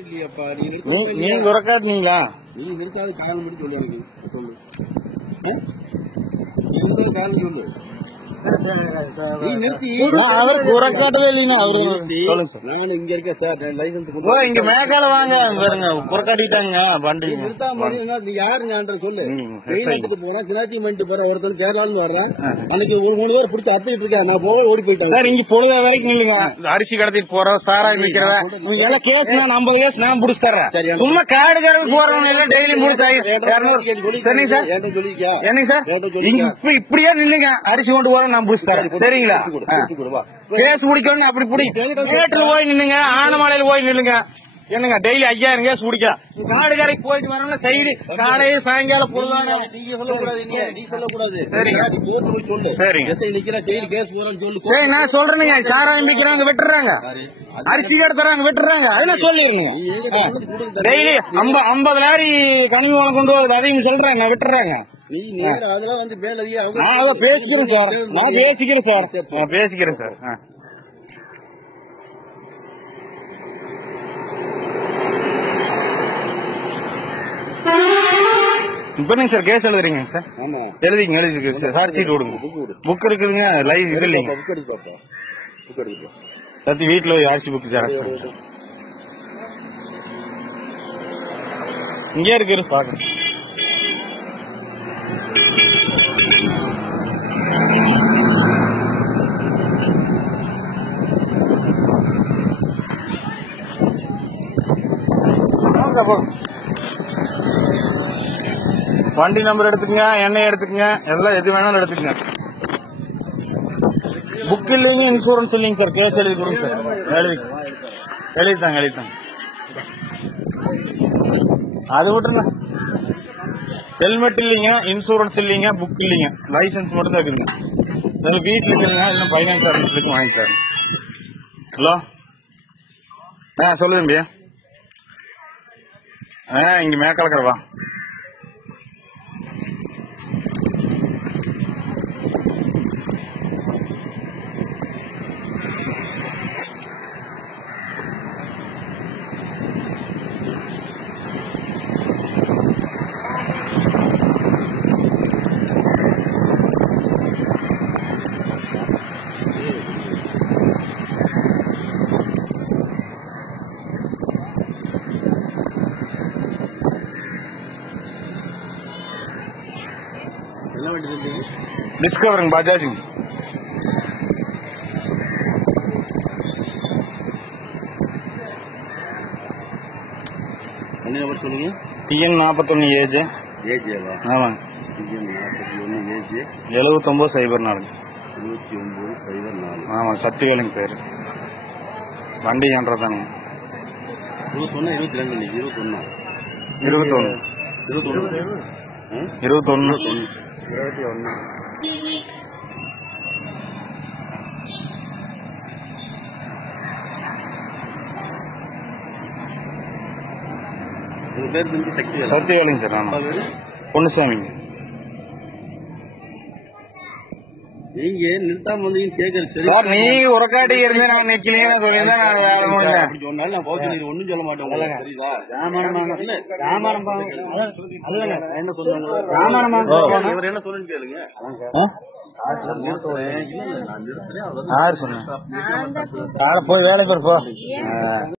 இல்லையாப்பா நீங்க உறக்காட்டினீங்களா? நீ நிறுத்தாத காரணம் மட்டும் சொல்லு. எனக்கு சொல்லு. நிறுத்தாத காரணம் சொல்லு. நீ நிறுத்தி அவருக்கு உறக்காட்டவே இல்லைன்னா அவரு சொல்லுங்க சார். நான் இங்க இருக்கேன் சார். லைசன்ஸ் இங்க மேக்கால வாங்க பாருங்க உறக்காட்டிட்டாங்க வண்டி. நிறுத்தாம நீ யாருங்க சொல்லு. எடுத்துட்டு போனா சினாச்சி மண்டி போற ஒருத்தர் கேரளான்னு வர்றேன். அன்னைக்கு ஒரு 3 பேர் பிடிச்சி அத்துக்கிட்டு இருக்கேன். நான் போக ஓடி போயிட்டேன் சார். இங்க பொழுத வரைக்கும் நில்லுங்க. அரிசி கடத்திட்டு போறோம், சாராய் விற்கிறவ எல்லாம் கேஸ் 50 கேஸ் நான் புடிச்சு தர்றேன். சும்மா காடுகாரருக்கு போறவங்க எல்லாம் டெய்லி முடிச்சாங்க. சரிங்க சார். என்னங்க சார் இப்படியே நில்லுங்க. அரிசி கொண்டு போறோம் நான் புடிச்சு தரேன். சரிங்களா? கேஸ் பிடிக்கணும். அப்படி பிடிக்கல போய் நின்னுங்க. ஆனமலையில போய் நில்லுங்க. என்னங்க டெய்லி 5000 கேஸ் பிடிக்கலாம். காடுகாரைக்கு போயிட்டு வரணும். சைடு காலையில சாயங்காலம் பொழுதான சரி நான் சொல்றேனுங்க. சாராயம் விற்கிறாங்க விட்டுறாங்க, அரிசி கடத்துறாங்க விட்டுறாங்க. அதெல்லாம் சொல்லிருங்க. டெய்லி 50 லாரி கனிம வளம் கொண்டு வருது, அதையும் சொல்றாங்க விட்டுறாங்க. பேசிக்கிறேன் சார். நான் பேசிக்கிறேன் சார். நான் பேசிக்கிறேன் சார். இப்ப சார் கேஸ் எழுதுறீங்க சார்? எழுதிங்க சார். சீட் விடுங்க. புக் இருக்குதுங்க. லைவ் இது இல்லைங்க. சத்தி வீட்டுல ஆர்சி புக் ஜெராக்ஸ் இங்கே இருக்கு பாக்க. வண்டி நம்பர் எடுத்துக்கங்க, எண்ணெய் எடுத்துக்கங்க, எல்லாம் எது வேணாலும் எடுத்துக்கங்க. புக் இல்லைங்க, இன்சூரன்ஸ் இல்லைங்க சார். கேஸ் எழுதி கொடுங்க சார். எழுதித்தாங்க. அது விட்டுருங்க. ஹெல்மெட் இல்லைங்க, இன்சூரன்ஸ் இல்லைங்க, புக் இல்லைங்க, லைசன்ஸ் மட்டும் தான் இருக்குதுங்க. உங்களுக்கு வீட்டில் இருக்குதுங்க. இன்னும் ஃபைனான்ஸ் சர்வீஸ்க்கு வாங்கி சார். ஹலோ சொல்லு தம்பி. இங்க மேக்கலக்கிறவா டிஸ்கவருங்க பஜாஜுங்க. சொல்லுங்க. TN 41 age. ஆமாங்க. 7904. ஆமாங்க. சத்திவேலுங்க பேரு. வண்டி என்றதானுங்க. 21 சத்திவேலுங்க சார். ஆமா பொன்னுசாமிங்க. நீங்க நிறுத்தாம வந்து கேக்குறது சார். நீங்க உறக்காட்டி இருந்து நான் நிக்கலீங்கன்னு சொல்லியிருந்தா நான் வேலை முடியல. சொன்னாலும் நான் ஒன்னும் சொல்ல மாட்டேன். தெரியுதா? இவர் என்ன சொல்லுன்னு கேளுங்க. யாரு சொன்ன? போய் வேலை பேர் போ.